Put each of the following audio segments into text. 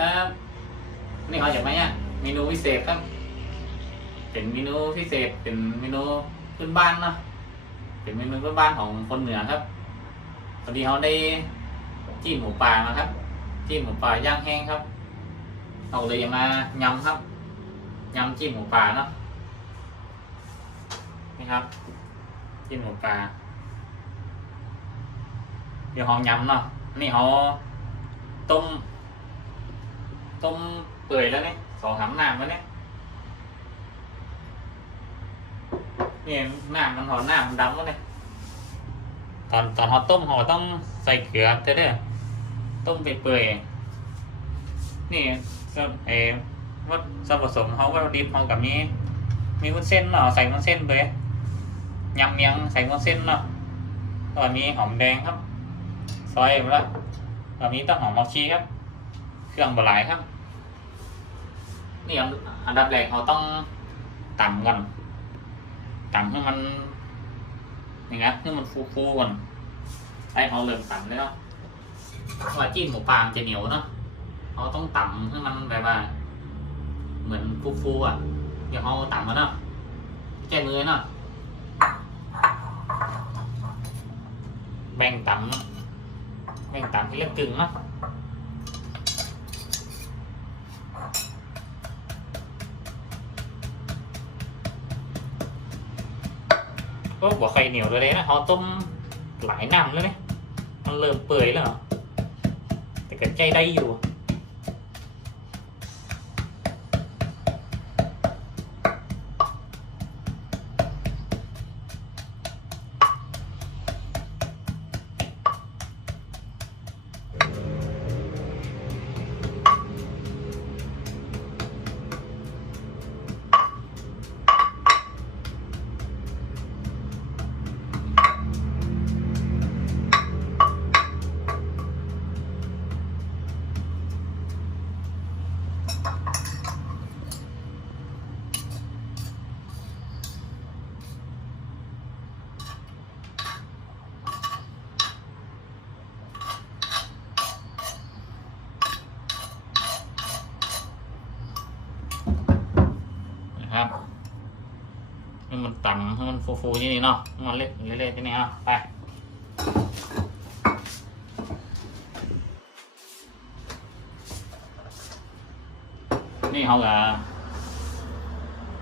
ครับ นี่เขาจะไหมอะเมนูพิเศษครับ เป็นเมนูพิเศษเป็นเมนูพื้นบ้านเนาะเป็นเมนูพื้นบ้านของคนเหนือครับพอดีเขาได้จิ้มหมูป่ามาครับจิ้มหมูป่าย่างแห้งครับเราเลยมายำครับยำจิ้มหมูป่าเนาะนี่ครับ จิ้มหมูป่าเดี๋ยวหอมยำเนาะนี่เขาต้ม ต้มเปื่อยแล้วเนี่ยสองหำน้ำแล้วเนี่ยนี่น้ำมันหอมน้ำมันดำแล้วเนี่ยตอนตอนเขาต้มเขาต้องใส่เกลือเด้อต้มไปเปื่อยๆนี่ก็เอวัตส่วนผสมเขาวัตถุดิบเขากับมีมีวุ้นเส้นเนาะใส่วุ้นเส้นเลยยำเมียงใส่วุ้นเส้นเนาะตอนนี้หอมแดงครับ ซอยไปแล้วตอนนี้ต้องหอมมอชีครับ เครื่องบหลายครับ นี่อันดับแรกเราต้องต่ำก่อนต่ำให้มันอย่างเงี้ยให้มันฟูๆก่อนไอ้เราเริ่มต่ำแล้วเนาะพราะว่าจิ้มหมูปลามันจะเหนียวเนาะเราต้องต่ำให้มันแบบว่าเหมือนฟูๆอะเดี๋ยวเราต่ำมาเนาะแก้มือเนาะแบ่งต่ำเนาะแบ่งต่ำที่เล็กกึ่งเนาะ ก็บอกไข่เหนียวเลยนะเขาต้มหลายน้ำแล้วเนี่ยมันเริ่มเปื่อยแล้วเหรอแต่ก็ใจได้อยู่ นะครับให้มันต่ำให้มันฟูๆที่นี่เนาะมันเล็กเละๆที่นี่อะไปนี่เขาก็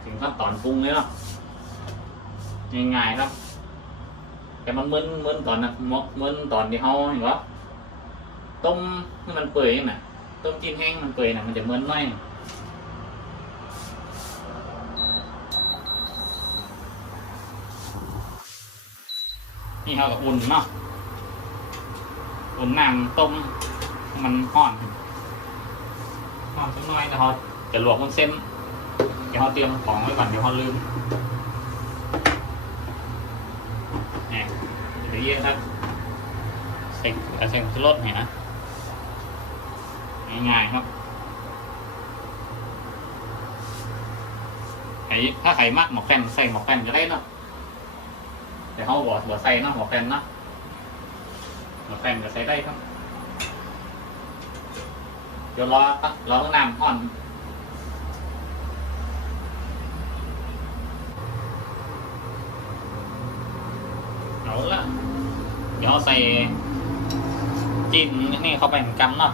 ถึงขั้นตอนปรุงเลยเนาะง่ายๆครับ แต่มันมึนมึนตอนนะมมึนตอนที่เขาเห็นว่าต้มให้มันเปื่อยน่ะต้มจิ้มแห้งมันเปื่อยน่ะมันจะมึนน่อย นี่เขาก็อุ่นเนาะอุ่นน้ำต้มมันห่อนห่อนสักหน่อยแต่เขาจะลวกมันเส้น เดี๋ยวเขาเตรียมของไว้ก่อนเดี๋ยวเขาลืมเนี่ยเดี๋ยวเยอะครับใส่ใส่ผงชูรสเนี่ยนะง่ายๆครับไข่ถ้าไข่มากหมอกแฟนใส่หมอกแฟนก็ได้เนาะ แต่เขาบอกบอกใส่นะหัวแฟนนะหัวแฟนก็ใส่ได้ครับ เดี๋ยวรอรอน้ำอ่อนเอาละเดี๋ยวใส่จิ้มนี่เข้าไปเหมือนกันเนาะ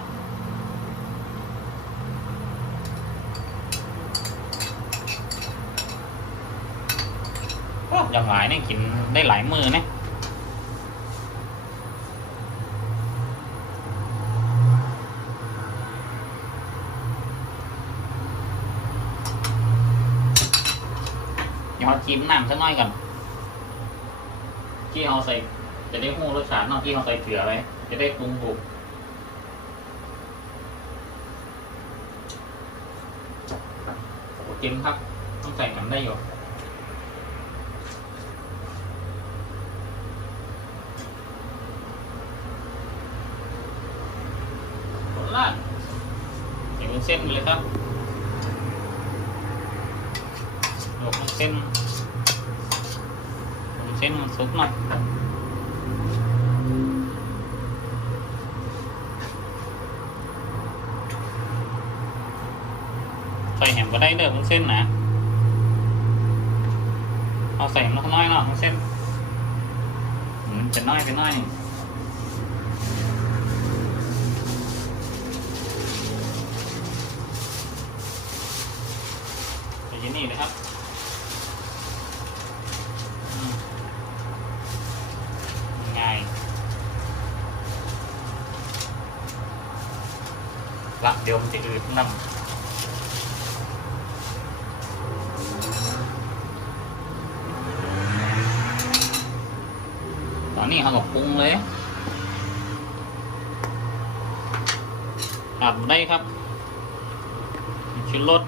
โอ้อย่างหลายนี่กินได้หลายมือเนี่ยเดี๋ยวเราจิ้มน้ำสักหน่อยก่อนที่เราใส่จะได้หูรสชาติเนาะที่เราใส่เกลือไว้จะได้ปรุงถูกโอ้จิ้มครับ ต้องใส่กันได้อยู่ มดละใส่วุ้นเส้นไปเลยครับลวกวุ้นเส้นวุ้นเส้นมันซุปหน่อยใส่แหมก็ได้เด้อมันเส้นนะเอาใส่มันน้อยเนาะมันเส้นอืมเป็นน้อยเป็นน้อย ที่นี่เลยครับง่ายละเดี๋ยวมันจะอืดน้ำตอนนี้เขาก็ปรุงเลยอัดได้ครับชุดรส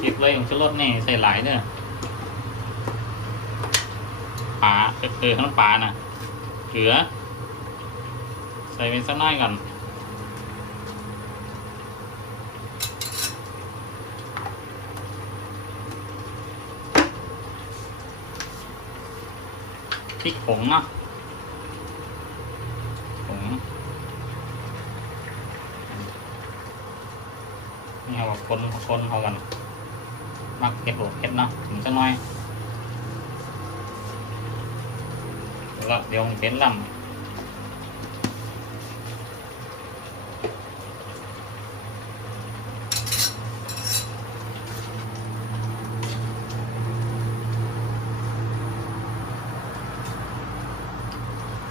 คิด เลยของชุดรสนี่ใส่หลายเด้อปลาเออทั้งปลาน่ะเกลือ ใส่เป็นสักหน้อยก่อนพริกผงเนาะผงนี่เอาคนคนเขากัน มักเผ็ดโหดเผ็ดเนาะถึงจะน้อยแล้วเดี๋ยวมันเป็นลำ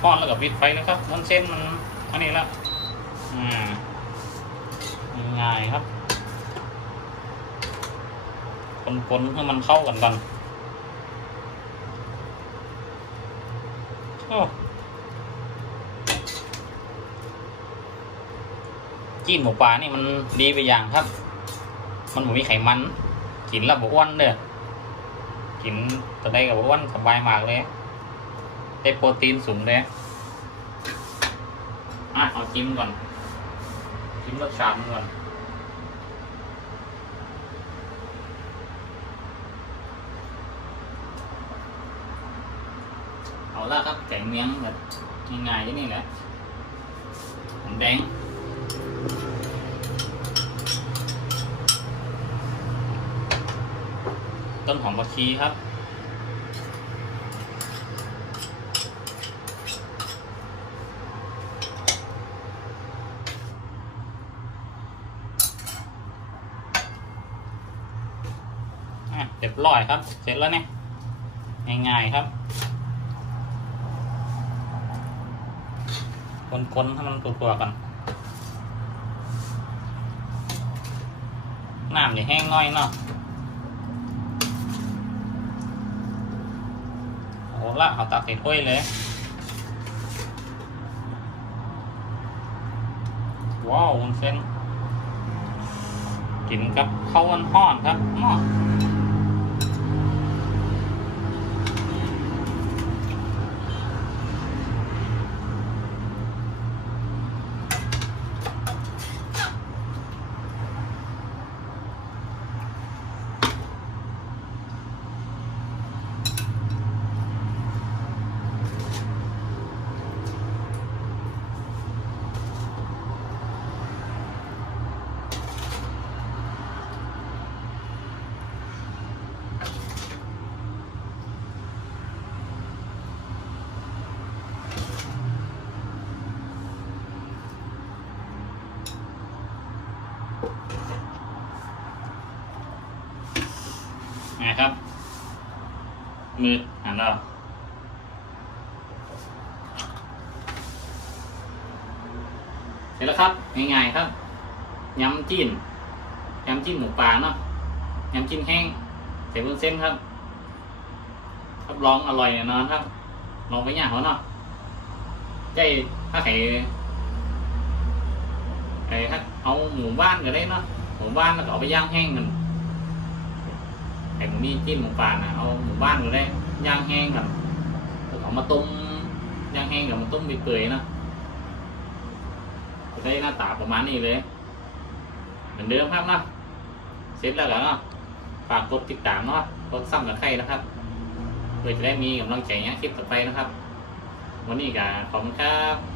ทอดแล้วกับปิดไฟนะครับมันเส้นมันอันนี้ละอ่าง่ายครับ คนๆให้มันเข้ากันก่อนจีนหมูปลานี่มันดีไปอย่างครับ มันไม่มีไขมัน กินแล้วบอ้วนเด้อกินตัวใดกับบอ้วนสบายมากเลยได้โปรตีนสูงเลยอะเอาจิ้มก่อนจิ้มรสชาติมันก่อน อาละครับแกงเมียงแบบง่ายๆที่นี่แหละหอมแดงต้นหอมผักชีครับเรียบร้อยครับ เสร็จแล้วเนี่ยง่ายๆครับ คนๆให้มันตัวๆกันน้ำอย่าแห้งน้อยเนาะโอ้ละเอาตักใส่ถ้วยเลย ว้าววุ้นเส้น กินกับข้าวห้อนครับอ้อ ไงครับ มือหันเราเสร็จแล้วครับง่ายๆครับยำจีนยำจีนหมูปลาเนาะยำจีนแห้งใส่บนเส้นครับรับรองอร่อยแน่นอนครับลองไปย่างเขาเนาะใจถ้าใครไอ้ถ้าเอาหมูบ้านก็ได้เนาะหมูบ้านแล้วก็เอาไปย่างแห้งกัน ไอ้หมูนี่จิ้มหมูป่านะเอาหมูบ้านก็ได้ย่างแห้งกันแล้วก็เอามาต้มย่างแห้งกับมาต้มเปื่อยๆเนาะจะได้หน้าตาประมาณนี้เลย เหมือนเดิมครับนะเสร็จแล้วเนาะฝากกดติดตามเนาะกดซ้ำกับใครนะครับเพื่อจะได้มีกำลังใจเนี้ยคลิปต่อไปนะครับ วันนี้ก็ขอบคุณครับ